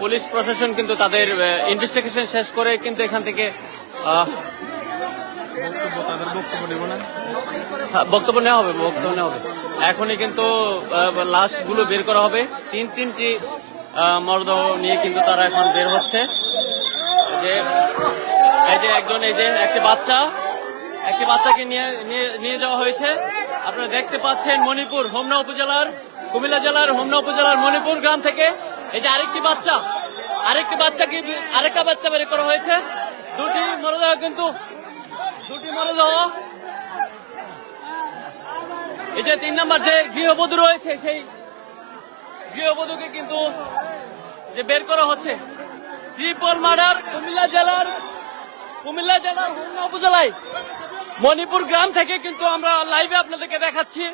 Police প্রশাসন কিন্তু তাদের ইনভেস্টিগেশন শেষ করে কিন্তু এখান থেকে বক্তব্য নেওয়া হবে। এখনই কিন্তু লাশগুলো বের করা হবে। তিনটি মরদেহ নিয়ে কিন্তু তারা এখন বের হচ্ছে। এই যে একজন, এই যে একটি বাচ্চাকে নিয়ে যাওয়া হয়েছে। আপনারা দেখতে পাচ্ছেন মণিপুর হোমনা উপজেলার, কুমিল্লা জেলার হোমনা উপজেলার মণিপুর গ্রাম থেকে এই যে আরেকটা বাচ্চা বের করা হয়েছে। দুটি মরদেহ এই যে 3 নম্বর যে গৃহবধূ রয়েছে, সেই গৃহবধূকে কিন্তু যে বের করা হচ্ছে। ট্রিপল মার্ডার কুমিল্লা জেলার হোমনা উপজেলায় মণিপুর গ্রাম থেকে কিন্তু আমরা লাইভে আপনাদেরকে দেখাচ্ছি।